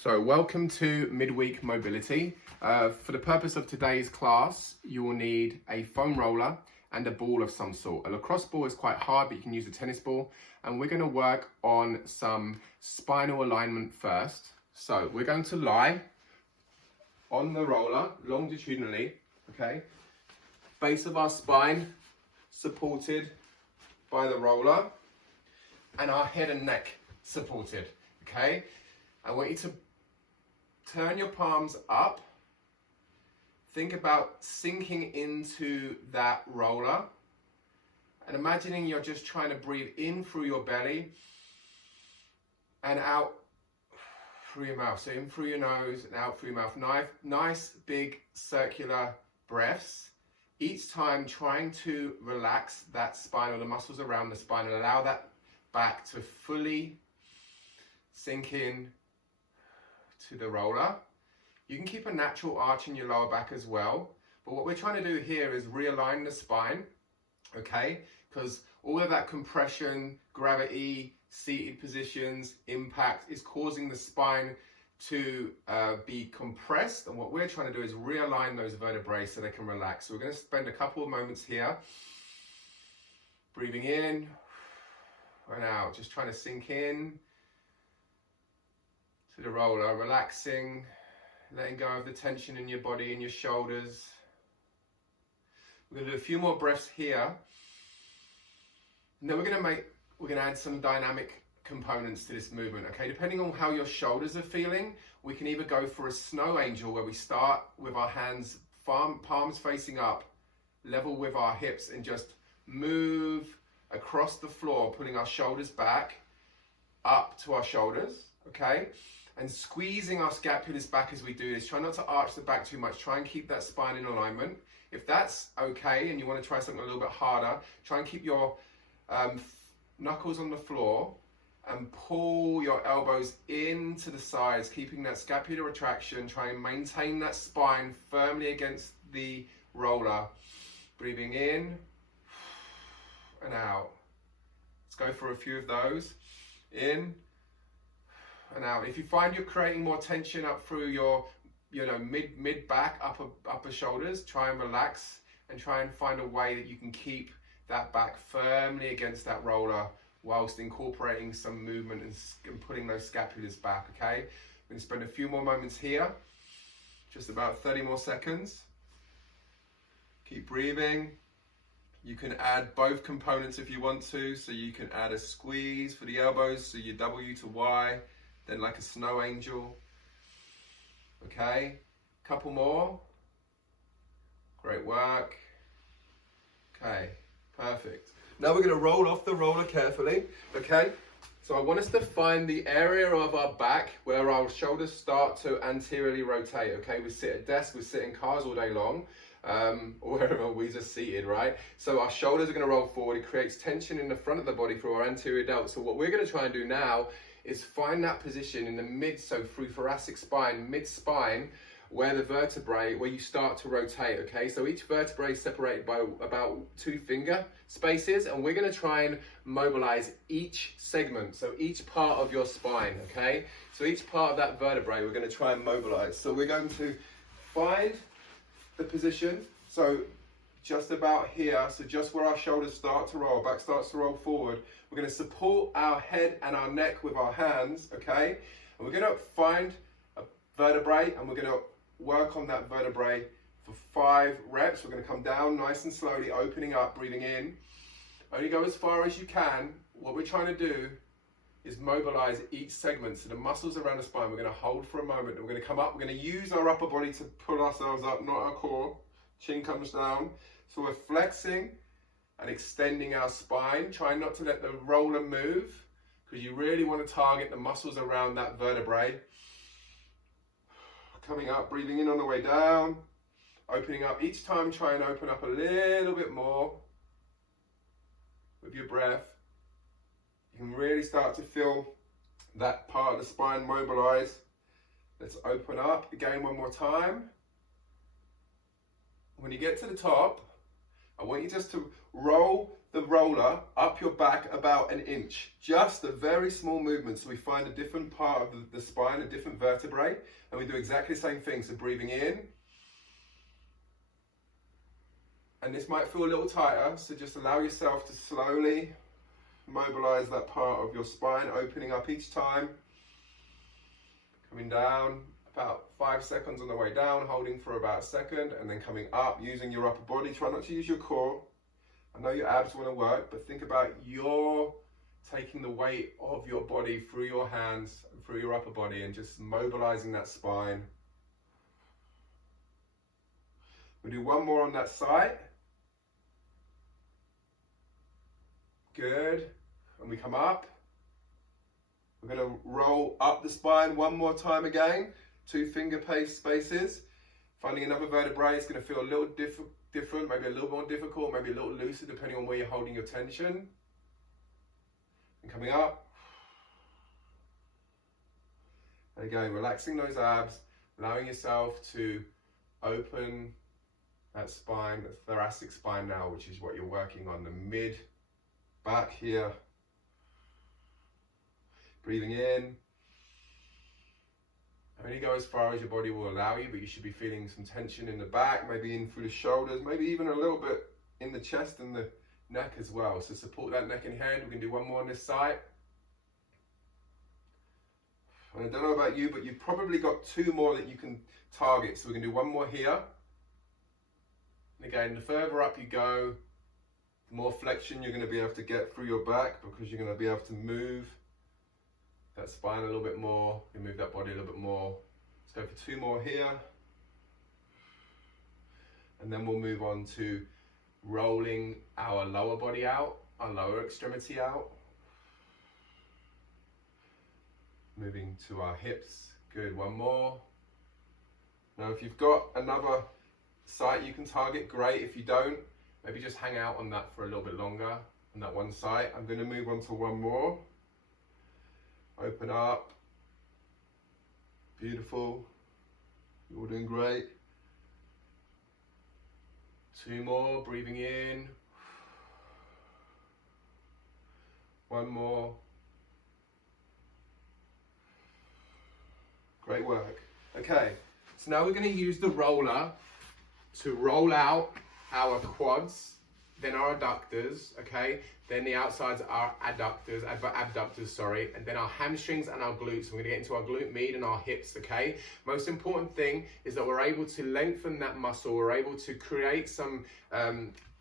So welcome to midweek mobility. For the purpose of today's class, you will need a foam roller and a ball of some sort. A lacrosse ball is quite hard, but you can use a tennis ball. And we're going to work on some spinal alignment first. So we're going to lie on the roller longitudinally, okay? Base of our spine supported by the roller and our head and neck supported, okay? I want you to turn your palms up. Think about sinking into that roller and imagining you're just trying to breathe in through your belly and out through your mouth. So in through your nose and out through your mouth. Nice big circular breaths. Each time trying to relax that spine or the muscles around the spine and allow that back to fully sink in to the roller. You can keep a natural arch in your lower back as well, but what we're trying to do here is realign the spine, okay? Because all of that compression, gravity, seated positions, impact is causing the spine to be compressed, and what we're trying to do is realign those vertebrae so they can relax. So we're going to spend a couple of moments here, breathing in and out, just trying to sink in to the roller, relaxing, letting go of the tension in your body and your shoulders. We're going to do a few more breaths here, and then we're going to add some dynamic components to this movement, okay? Depending on how your shoulders are feeling, we can either go for a snow angel where we start with our hands, palms facing up, level with our hips, and just move across the floor, putting our shoulders back, up to our shoulders, okay? And squeezing our scapulars back as we do this. Try not to arch the back too much. Try and keep that spine in alignment. If that's okay and you want to try something a little bit harder, try and keep your knuckles on the floor and pull your elbows into the sides, keeping that scapular retraction. Try and maintain that spine firmly against the roller. Breathing in and out. Let's go for a few of those. In and out. If you find you're creating more tension up through your mid back, upper shoulders, try and relax and try and find a way that you can keep that back firmly against that roller whilst incorporating some movement and putting those scapulars back, okay? We're going to spend a few more moments here, just about 30 more seconds. Keep breathing. You can add both components if you want to, so you can add a squeeze for the elbows, so your W to Y, then like a snow angel. Okay, couple more. Great work. Okay, perfect. Now we're going to roll off the roller carefully, okay? So I want us to find the area of our back where our shoulders start to anteriorly rotate, okay? We sit at desks, we sit in cars all day long, or wherever we're just seated, right? So our shoulders are going to roll forward. It creates tension in the front of the body through our anterior delt. So what we're going to try and do now is find that position in the mid, so through thoracic spine, mid-spine, where the vertebrae, where you start to rotate, okay? So each vertebrae is separated by about 2 finger spaces, and we're gonna try and mobilize each segment, so each part of your spine, okay? So each part of that vertebrae, we're gonna try and mobilize. So we're going to find the position, so just about here, so just where our shoulders start to roll, back starts to roll forward. We're going to support our head and our neck with our hands, okay? And we're going to find a vertebrae and we're going to work on that vertebrae for 5 reps. We're going to come down nice and slowly, opening up, breathing in. Only go as far as you can. What we're trying to do is mobilize each segment. So the muscles around the spine, we're going to hold for a moment. And we're going to come up. We're going to use our upper body to pull ourselves up, not our core. Chin comes down. So we're flexing and extending our spine, trying not to let the roller move, because you really want to target the muscles around that vertebrae. Coming up, breathing in on the way down, opening up. Each time try and open up a little bit more with your breath. You can really start to feel that part of the spine mobilize. Let's open up again one more time. When you get to the top, I want you just to roll the roller up your back about an inch. Just a very small movement. So we find a different part of the spine, a different vertebrae, and we do exactly the same thing. So breathing in, and this might feel a little tighter, so just allow yourself to slowly mobilize that part of your spine, opening up each time. Coming down, about 5 seconds on the way down, holding for about a second, and then coming up, using your upper body. Try not to use your core. I know your abs want to work, but think about you're taking the weight of your body through your hands, through your upper body, and just mobilizing that spine. We'll do one more on that side. Good. And we come up. We're going to roll up the spine one more time again. 2 finger spaces. Finding another vertebrae, it's going to feel a little different, maybe a little more difficult, maybe a little looser depending on where you're holding your tension. And coming up. And again, relaxing those abs, allowing yourself to open that spine, the thoracic spine now, which is what you're working on, the mid back here. Breathing in. Only go as far as your body will allow you, but you should be feeling some tension in the back, maybe in through the shoulders, maybe even a little bit in the chest and the neck as well. So support that neck and head. We can do one more on this side. And I don't know about you, but you've probably got 2 more that you can target. So we can do one more here. And again, the further up you go, the more flexion you're going to be able to get through your back, because you're going to be able to move that spine a little bit more, you move that body a little bit more. Let's go for 2 more here. And then we'll move on to rolling our lower body out, our lower extremity out. Moving to our hips. Good, one more. Now if you've got another site you can target, great. If you don't, maybe just hang out on that for a little bit longer, on that one site. I'm going to move on to one more. Open up. Beautiful. You're all doing great. 2 more, breathing in. 1 more. Great work. Okay, so now we're going to use the roller to roll out our quads, then our adductors, okay? Then the outsides are abductors, sorry, and then our hamstrings and our glutes. We're gonna get into our glute med and our hips, okay? Most important thing is that we're able to lengthen that muscle. We're able to create some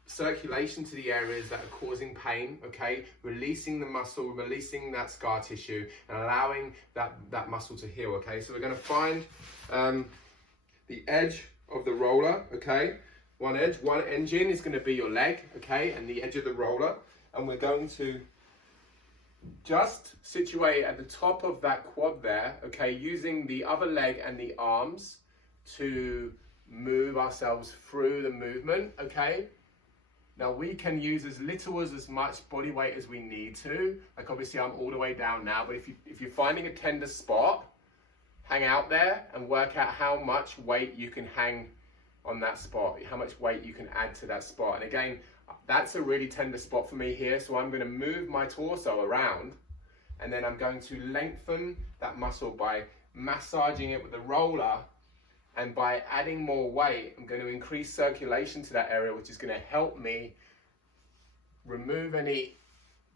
circulation to the areas that are causing pain, okay? Releasing the muscle, releasing that scar tissue, and allowing that muscle to heal, okay? So we're gonna find the edge of the roller, okay? One engine is gonna be your leg, okay? And the edge of the roller. And we're going to just situate at the top of that quad there, okay, using the other leg and the arms to move ourselves through the movement, okay? Now we can use as little as much body weight as we need to. Like obviously I'm all the way down now, but if you're finding a tender spot, hang out there and work out how much weight you can hang on that spot, how much weight you can add to that spot. And again, that's a really tender spot for me here, so I'm going to move my torso around, and then I'm going to lengthen that muscle by massaging it with the roller, and by adding more weight, I'm going to increase circulation to that area, which is going to help me remove any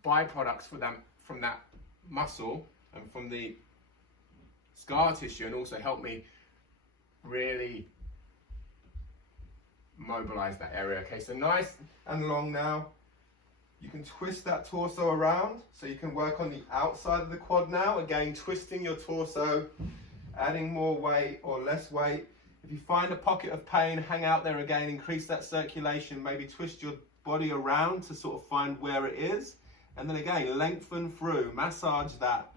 byproducts from that muscle and from the scar tissue, and also help me really mobilize that area. Okay, so nice and long now. You can twist that torso around, so you can work on the outside of the quad now. Again, twisting your torso, adding more weight or less weight. If you find a pocket of pain, hang out there again, increase that circulation, maybe twist your body around to sort of find where it is. And then again, lengthen through, massage that,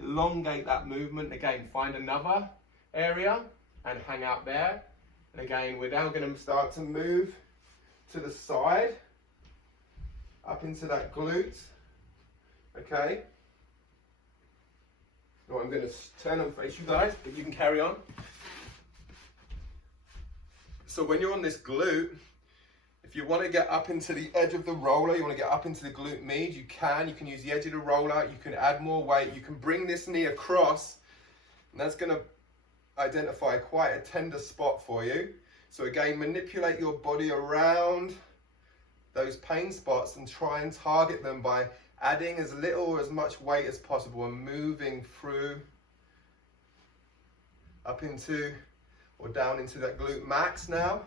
elongate that movement. Again, find another area and hang out there. And again, we're now going to start to move to the side, up into that glute, okay? So I'm going to turn and face you guys, but you can carry on. So when you're on this glute, If you want to get up into the edge of the roller, you want to get up into the glute med, you can use the edge of the roller, you can add more weight, you can bring this knee across, and that's going to identify quite a tender spot for you. So again, manipulate your body around those pain spots and try and target them by adding as little or as much weight as possible and moving through up into or down into that glute max now.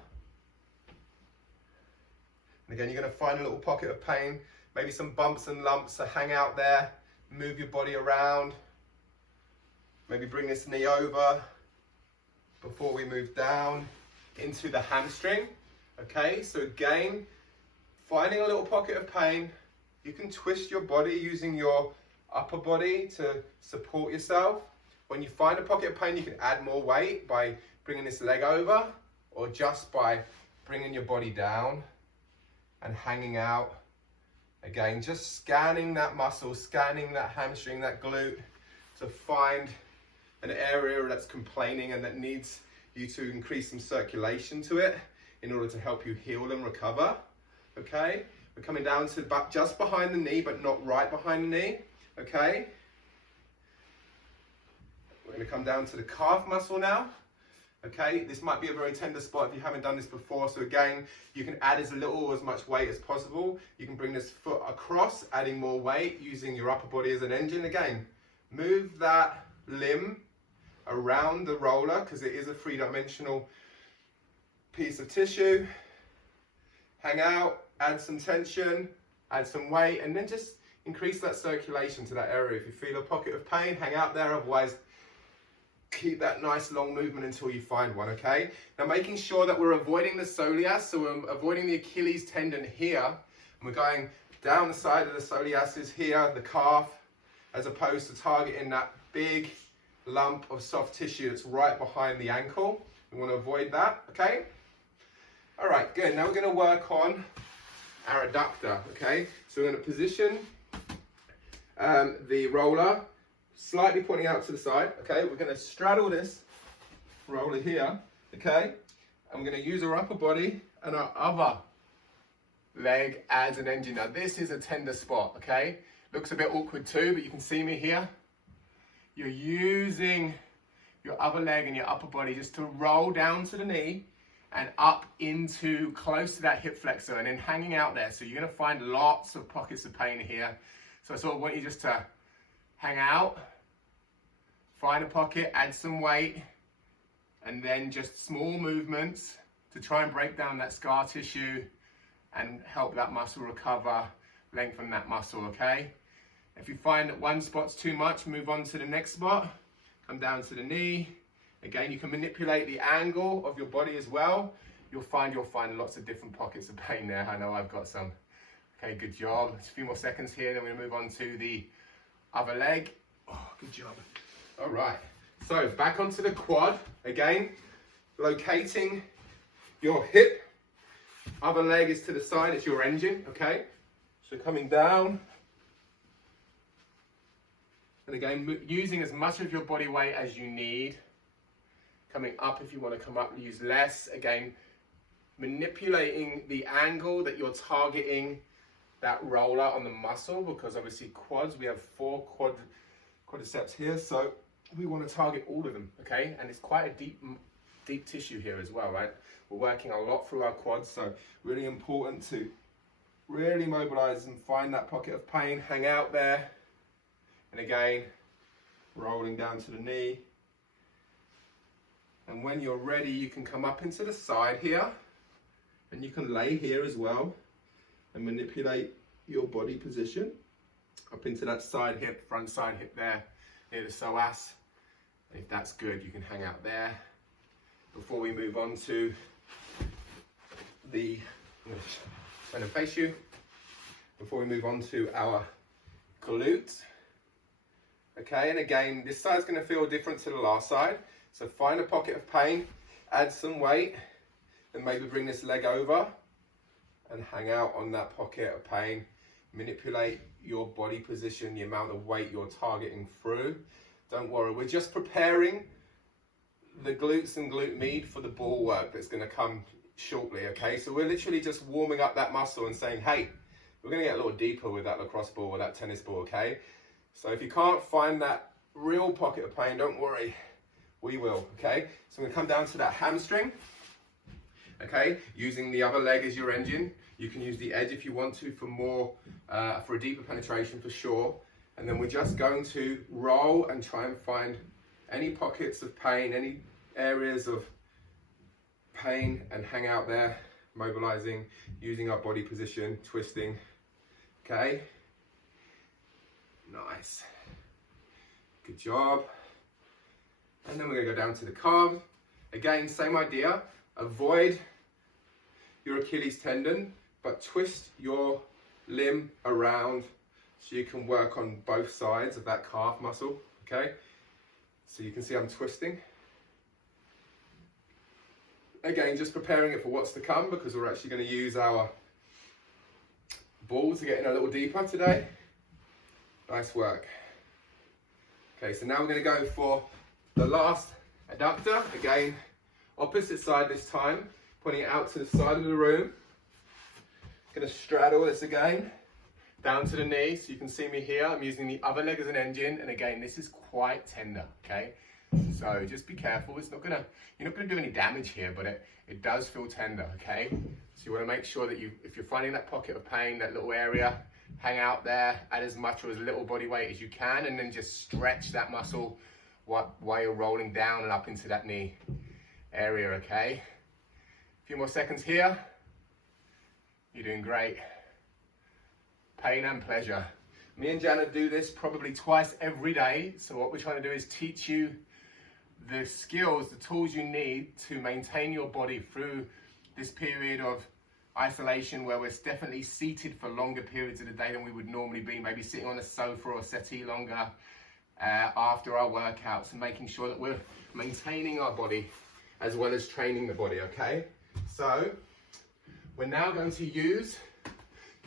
And again, you're going to find a little pocket of pain, maybe some bumps and lumps, so hang out there, move your body around, maybe bring this knee over before we move down into the hamstring. Okay, so again, finding a little pocket of pain, you can twist your body using your upper body to support yourself. When you find a pocket of pain, you can add more weight by bringing this leg over or just by bringing your body down and hanging out. Again, just scanning that muscle, scanning that hamstring, that glute, to find an area that's complaining and that needs you to increase some circulation to it in order to help you heal and recover. Okay, we're coming down to just behind the knee, but not right behind the knee. Okay, we're going to come down to the calf muscle now. Okay, this might be a very tender spot if you haven't done this before. So again, you can add as little or as much weight as possible. You can bring this foot across, adding more weight, using your upper body as an engine. Again, move that limb around the roller because it is a three-dimensional piece of tissue. Hang out, add some tension, add some weight, and then just increase that circulation to that area. If you feel a pocket of pain, hang out there. Otherwise, keep that nice long movement until you find one, okay? Now making sure that we're avoiding the soleus, so we're avoiding the Achilles tendon here, and we're going down the side of the soleus here, the calf, as opposed to targeting that big lump of soft tissue that's right behind the ankle. We want to avoid that, okay? All right, good. Now we're going to work on our adductor, okay? So we're going to position the roller slightly pointing out to the side, okay? We're going to straddle this roller here, okay? I'm going to use our upper body and our other leg as an engine. Now this is a tender spot, okay? Looks a bit awkward too, but you can see me here. You're using your other leg and your upper body just to roll down to the knee and up into close to that hip flexor and then hanging out there. So you're going to find lots of pockets of pain here. So I sort of want you just to hang out, find a pocket, add some weight, and then just small movements to try and break down that scar tissue and help that muscle recover, lengthen that muscle, okay? If you find that one spot's too much, move on to the next spot, come down to the knee. Again, you can manipulate the angle of your body as well. You'll find lots of different pockets of pain there. I know I've got some. Okay, good job. Just a few more seconds here, then we're gonna move on to the other leg. Oh, good job. All right, so back onto the quad. Again, locating your hip. Other leg is to the side, it's your engine, okay? So coming down. And again, using as much of your body weight as you need. Coming up if you want to come up, use less. Again, manipulating the angle that you're targeting that roller on the muscle, because obviously quads, we have 4 quadriceps here, so we want to target all of them, okay? And it's quite a deep tissue here as well, right? We're working a lot through our quads, so really important to really mobilize and find that pocket of pain, hang out there. And again, rolling down to the knee. And when you're ready, you can come up into the side here, and you can lay here as well and manipulate your body position up into that side hip, front side hip there, near the psoas. And if that's good, you can hang out there. Before we move on to I'm going to face you. Before we move on to our glutes. Okay, and again, this side's going to feel different to the last side. So find a pocket of pain, add some weight, and maybe bring this leg over and hang out on that pocket of pain. Manipulate your body position, the amount of weight you're targeting through. Don't worry, we're just preparing the glutes and glute med for the ball work that's going to come shortly, okay? So we're literally just warming up that muscle and saying, hey, we're gonna get a little deeper with that lacrosse ball or that tennis ball, okay? So if you can't find that real pocket of pain, don't worry, we will, okay? So I'm gonna come down to that hamstring, okay? Using the other leg as your engine. You can use the edge if you want to for more, for a deeper penetration for sure. And then we're just going to roll and try and find any pockets of pain, any areas of pain, and hang out there, mobilizing, using our body position, twisting, okay? Nice. Good job. And then we're gonna go down to the calf. Again, same idea. Avoid your Achilles tendon, but twist your limb around so you can work on both sides of that calf muscle, okay? So you can see I'm twisting. Again, just preparing it for what's to come, because we're actually going to use our ball to get in a little deeper today. Nice work. Okay, so now we're going to go for the last adductor. Again, opposite side this time, pointing it out to the side of the room. Going to straddle this again, down to the knee, so you can see me here. I'm using the other leg as an engine, and again, this is quite tender, okay? So just be careful. It's not gonna, you're not gonna do any damage here, but it does feel tender, okay? So you wanna make sure that if you're finding that pocket of pain, that little area, hang out there, add as much or as little body weight as you can, and then just stretch that muscle while you're rolling down and up into that knee area, okay? A few more seconds here. You're doing great. Pain and pleasure. Me and Jana do this probably twice every day. So what we're trying to do is teach you the skills, the tools you need to maintain your body through this period of isolation, where we're definitely seated for longer periods of the day than we would normally be, maybe sitting on a sofa or a settee longer after our workouts, and making sure that we're maintaining our body as well as training the body, okay? So we're now going to use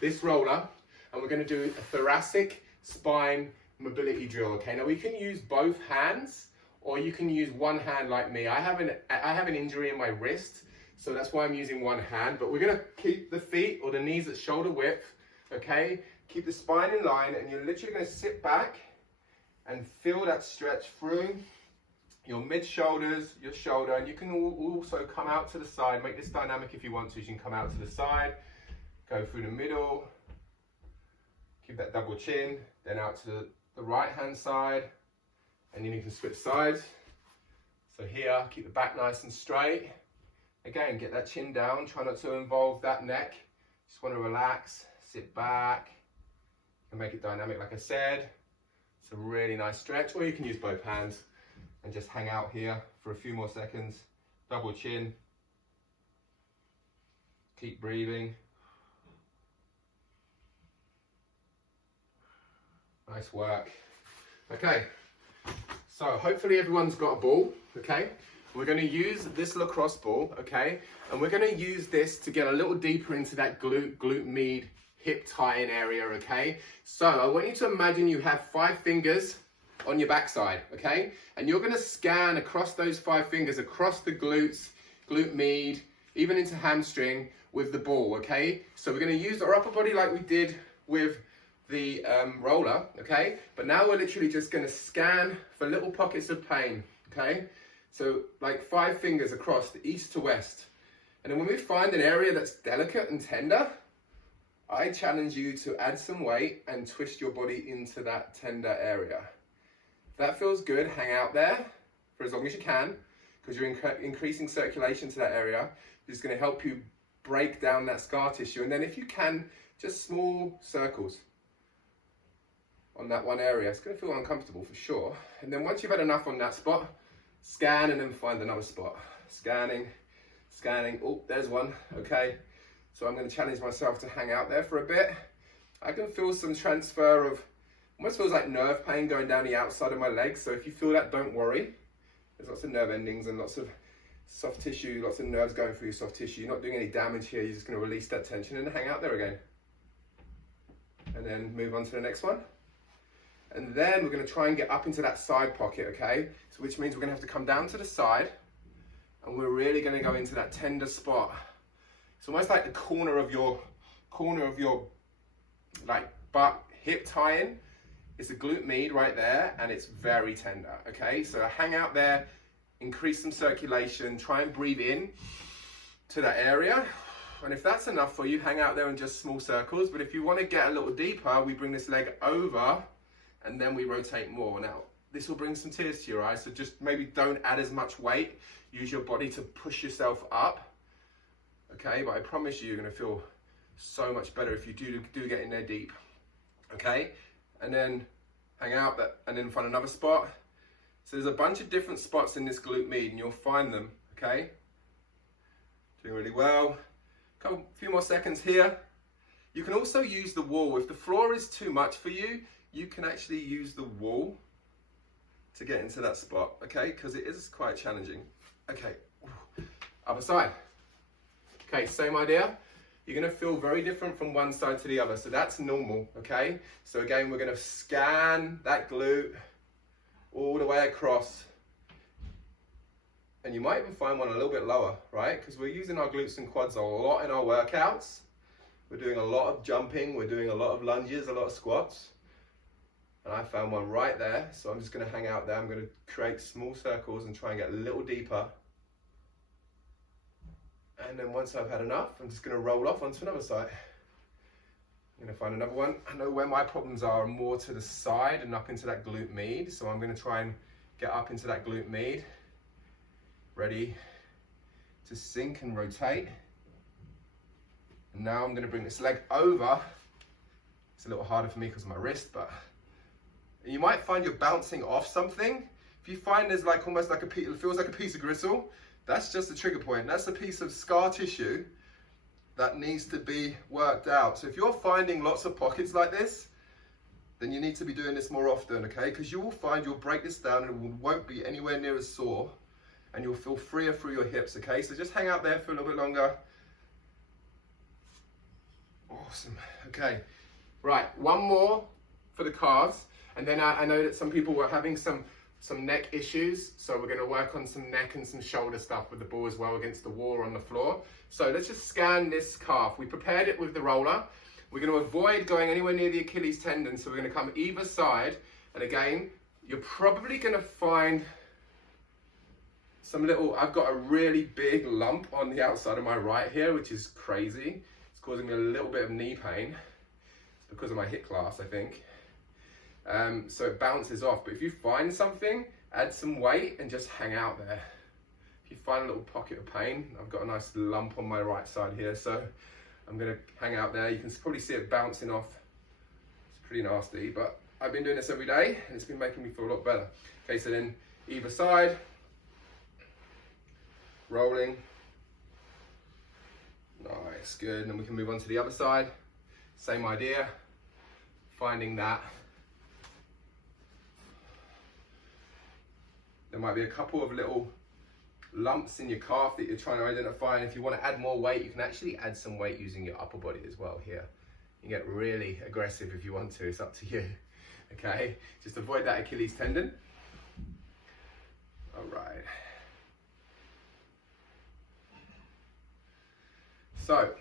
this roller, and we're going to do a thoracic spine mobility drill, okay? Now we can use both hands, or you can use one hand like me. I have an injury in my wrist, so that's why I'm using one hand, but we're gonna keep the feet or the knees at shoulder width, okay? Keep the spine in line, and you're literally gonna sit back and feel that stretch through your mid-shoulders, your shoulder, and you can also come out to the side. Make this dynamic if you want to. You can come out to the side, go through the middle, keep that double chin, then out to the right-hand side, and then you can switch sides. So here, keep the back nice and straight. Again, get that chin down, try not to involve that neck. Just want to relax, sit back, and make it dynamic like I said. It's a really nice stretch, or you can use both hands and just hang out here for a few more seconds. Double chin. Keep breathing. Nice work. Okay, so hopefully everyone's got a ball, okay? We're going to use this lacrosse ball, okay? And we're going to use this to get a little deeper into that glute med hip tie-in area, okay? So I want you to imagine you have 5 fingers on your backside, okay? And you're going to scan across those 5 fingers, across the glutes, glute med, even into hamstring with the ball, okay? So we're going to use our upper body like we did with the roller, okay? But now we're literally just going to scan for little pockets of pain, okay? So like 5 fingers across the east to west. And then when we find an area that's delicate and tender, I challenge you to add some weight and twist your body into that tender area. If that feels good, hang out there for as long as you can, because you're increasing circulation to that area. It's going to help you break down that scar tissue. And then if you can, just small circles on that one area. It's going to feel uncomfortable for sure. And then once you've had enough on that spot, scan and then find another spot. Scanning, scanning. Oh, there's one. Okay. So I'm going to challenge myself to hang out there for a bit. I can feel some transfer of, almost feels like nerve pain going down the outside of my legs. So if you feel that, don't worry. There's lots of nerve endings and lots of soft tissue, lots of nerves going through your soft tissue. You're not doing any damage here. You're just going to release that tension and hang out there again. And then move on to the next one. And then we're going to try and get up into that side pocket, okay? So which means we're going to have to come down to the side, and we're really going to go into that tender spot It's almost like the corner of your like butt hip tie-in. It's a glute med right there, and it's very tender, okay? So hang out there, increase some circulation, try and breathe in to that area. And if that's enough for you, hang out there in just small circles. But if you want to get a little deeper, we bring this leg over and then we rotate more. Now, this will bring some tears to your eyes, so just maybe don't add as much weight. Use your body to push yourself up, okay? But I promise you, you're gonna feel so much better if you do get in there deep, okay? And then hang out and then find another spot. So there's a bunch of different spots in this glute med, and you'll find them, okay? Doing really well. A few more seconds here. You can also use the wall. If the floor is too much for you, you can actually use the wall to get into that spot, okay? Because it is quite challenging. Okay, other side. Okay, same idea. You're gonna feel very different from one side to the other, so that's normal, okay? So again, we're gonna scan that glute all the way across. And you might even find one a little bit lower, right? Because we're using our glutes and quads a lot in our workouts. We're doing a lot of jumping, we're doing a lot of lunges, a lot of squats. And I found one right there, so I'm just gonna hang out there. I'm gonna create small circles and try and get a little deeper. And then once I've had enough, I'm just gonna roll off onto another side. I'm gonna find another one. I know where my problems are more to the side and up into that glute med, so I'm gonna try and get up into that glute med. Ready to sink and rotate. And now I'm gonna bring this leg over. It's a little harder for me because of my wrist, but you might find you're bouncing off something. If you find there's like almost like it feels like a piece of gristle, that's just a trigger point. That's a piece of scar tissue that needs to be worked out. So if you're finding lots of pockets like this, then you need to be doing this more often, okay? Because you will find you'll break this down and it won't be anywhere near as sore, and you'll feel freer through your hips, okay? So just hang out there for a little bit longer. Awesome, okay. Right, one more for the calves. And then I know that some people were having some neck issues, so we're gonna work on some neck and some shoulder stuff with the ball as well against the wall or on the floor. So let's just scan this calf. We prepared it with the roller. We're gonna avoid going anywhere near the Achilles tendon, so we're gonna come either side. And again, you're probably gonna find some little, I've got a really big lump on the outside of my right here, which is crazy. It's causing me a little bit of knee pain. It's because of my hip class, I think. So it bounces off, but if you find something, add some weight and just hang out there. If you find a little pocket of pain, I've got a nice lump on my right side here, so I'm gonna hang out there. You can probably see it bouncing off. It's pretty nasty, but I've been doing this every day and it's been making me feel a lot better. Okay, so then either side, rolling. Nice, good. And then we can move on to the other side. Same idea, finding that. There might be a couple of little lumps in your calf that you're trying to identify, and if you want to add more weight, you can actually add some weight using your upper body as well here. You can get really aggressive if you want to, it's up to you. Okay, just avoid that Achilles tendon. All right. So,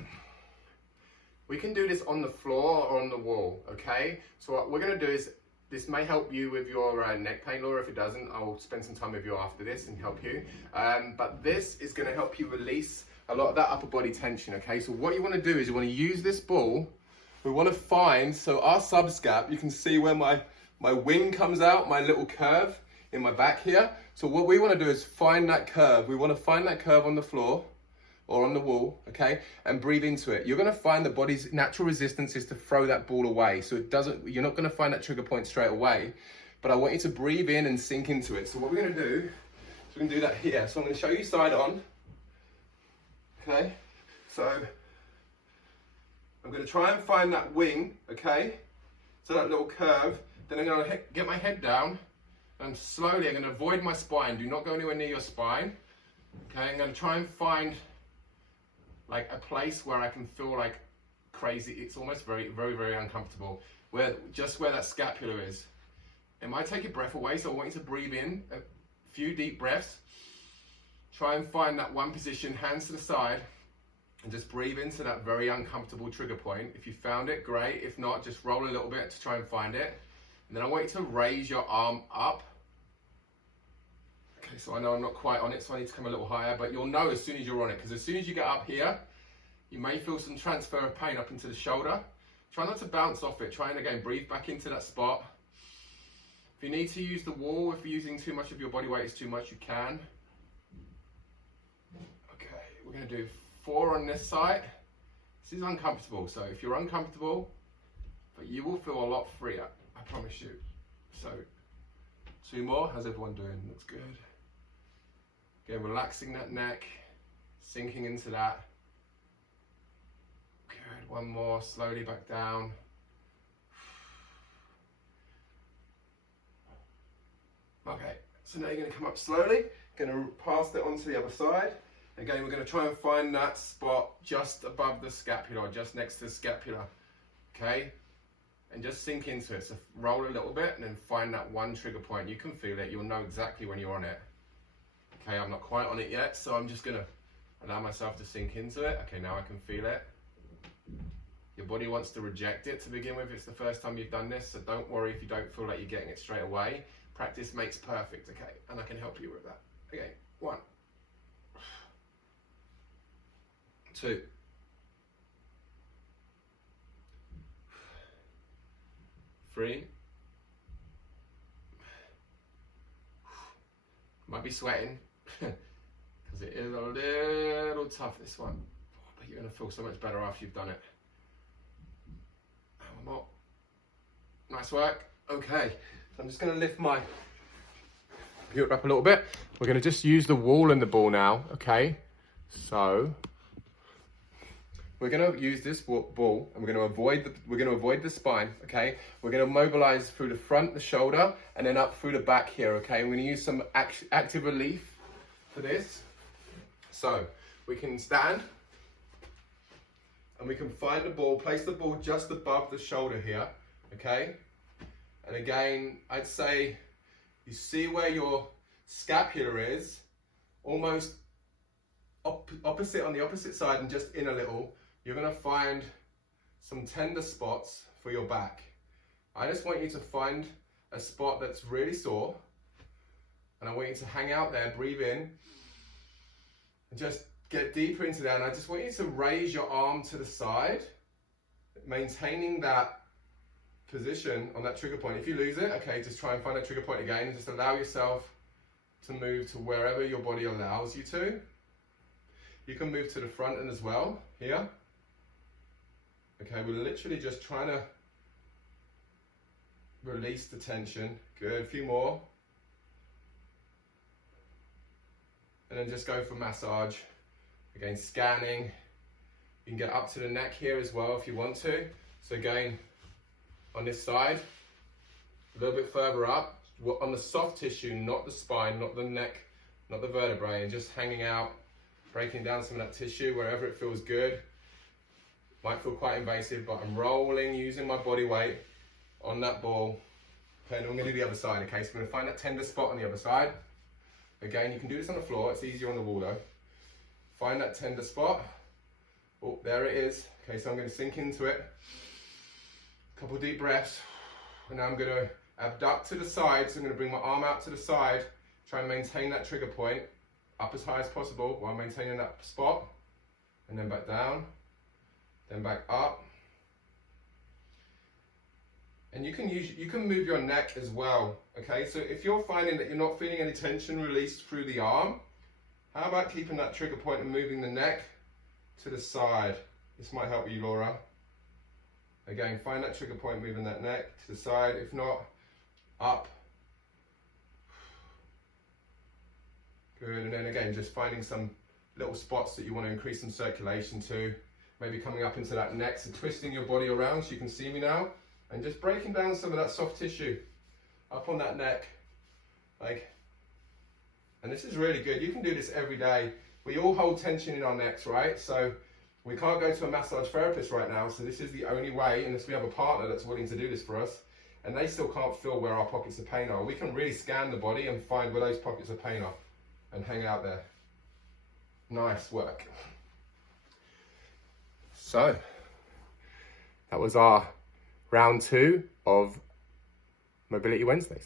we can do this on the floor or on the wall, okay? So what we're gonna do is, this may help you with your neck pain, Laura. If it doesn't, I'll spend some time with you after this and help you. But this is gonna help you release a lot of that upper body tension, okay? So what you wanna do is you wanna use this ball. We wanna find, so our subscap, you can see where my wing comes out, my little curve in my back here. So what we wanna do is find that curve. We wanna find that curve on the floor or on the wall, okay? And breathe into it. You're gonna find the body's natural resistance is to throw that ball away. So you're not gonna find that trigger point straight away, but I want you to breathe in and sink into it. So what we're gonna do, is we're gonna do that here. So I'm gonna show you side on, okay? So I'm gonna try and find that wing, okay? So that little curve, then I'm gonna get my head down, and slowly I'm gonna avoid my spine. Do not go anywhere near your spine, okay? I'm gonna try and find like a place where I can feel like crazy. It's almost very, very, very uncomfortable. Just where that scapula is. It might take your breath away, so I want you to breathe in a few deep breaths. Try and find that one position, hands to the side. And just breathe into that very uncomfortable trigger point. If you found it, great. If not, just roll a little bit to try and find it. And then I want you to raise your arm up. Okay, so I know I'm not quite on it, so I need to come a little higher, but you'll know as soon as you're on it, because as soon as you get up here, you may feel some transfer of pain up into the shoulder. Try not to bounce off it. Try and again, breathe back into that spot. If you need to use the wall, if you're using too much of your body weight is too much, you can. Okay, we're gonna do 4 on this side. This is uncomfortable, so if you're uncomfortable, but you will feel a lot freer, I promise you. So 2 more, how's everyone doing? Looks good. Again, relaxing that neck, sinking into that. Good, 1 more, slowly back down. Okay, so now you're gonna come up slowly, gonna pass it onto the other side. Again, we're gonna try and find that spot just above the scapula, just next to the scapula, okay? And just sink into it, so roll a little bit and then find that one trigger point. You can feel it, you'll know exactly when you're on it. Okay, I'm not quite on it yet, so I'm just gonna allow myself to sink into it. Okay, now I can feel it. Your body wants to reject it to begin with. It's the first time you've done this, so don't worry if you don't feel like you're getting it straight away. Practice makes perfect, okay? And I can help you with that. Okay, 1, 2, 3. Might be sweating because it is a little tough, this one, but you're gonna feel so much better after you've done it. And 1 more. Nice work. Okay, so I'm just gonna lift my computer up a little bit. We're gonna just use the wall and the ball now, okay? So we're going to use this ball and we're going to avoid the spine, okay? We're going to mobilize through the front, the shoulder, and then up through the back here, okay? We're going to use some active relief for this. So we can stand and we can find the ball, place the ball just above the shoulder here, okay? And again, I'd say you see where your scapula is, almost opposite on the opposite side and just in a little. You're gonna find some tender spots for your back. I just want you to find a spot that's really sore, and I want you to hang out there, breathe in, and just get deeper into that. And I just want you to raise your arm to the side, maintaining that position on that trigger point. If you lose it, okay, just try and find that trigger point again, and just allow yourself to move to wherever your body allows you to. You can move to the front and as well, here. Okay, we're literally just trying to release the tension. Good, a few more. And then just go for massage. Again, scanning. You can get up to the neck here as well if you want to. So again, on this side, a little bit further up, on the soft tissue, not the spine, not the neck, not the vertebrae, and just hanging out, breaking down some of that tissue wherever it feels good. Might feel quite invasive, but I'm rolling, using my body weight on that ball. Okay, and I'm gonna do the other side, okay? So I'm gonna find that tender spot on the other side. Again, you can do this on the floor, it's easier on the wall though. Find that tender spot. Oh, there it is. Okay, so I'm gonna sink into it. A couple deep breaths. And now I'm gonna abduct to the side, so I'm gonna bring my arm out to the side, try and maintain that trigger point up as high as possible while maintaining that spot, and then back down, then back up. And you can move your neck as well, okay? So if you're finding that you're not feeling any tension released through the arm, how about keeping that trigger point and moving the neck to the side? This might help you, Laura. Again, find that trigger point, moving that neck to the side. If not, up. Good, and then again, just finding some little spots that you want to increase some circulation to. Maybe coming up into that neck, so twisting your body around so you can see me now. And just breaking down some of that soft tissue up on that neck. And this is really good. You can do this every day. We all hold tension in our necks, right? So we can't go to a massage therapist right now, so this is the only way, unless we have a partner that's willing to do this for us, and they still can't feel where our pockets of pain are. We can really scan the body and find where those pockets of pain are and hang out there. Nice work. So that was our round 2 of Mobility Wednesdays.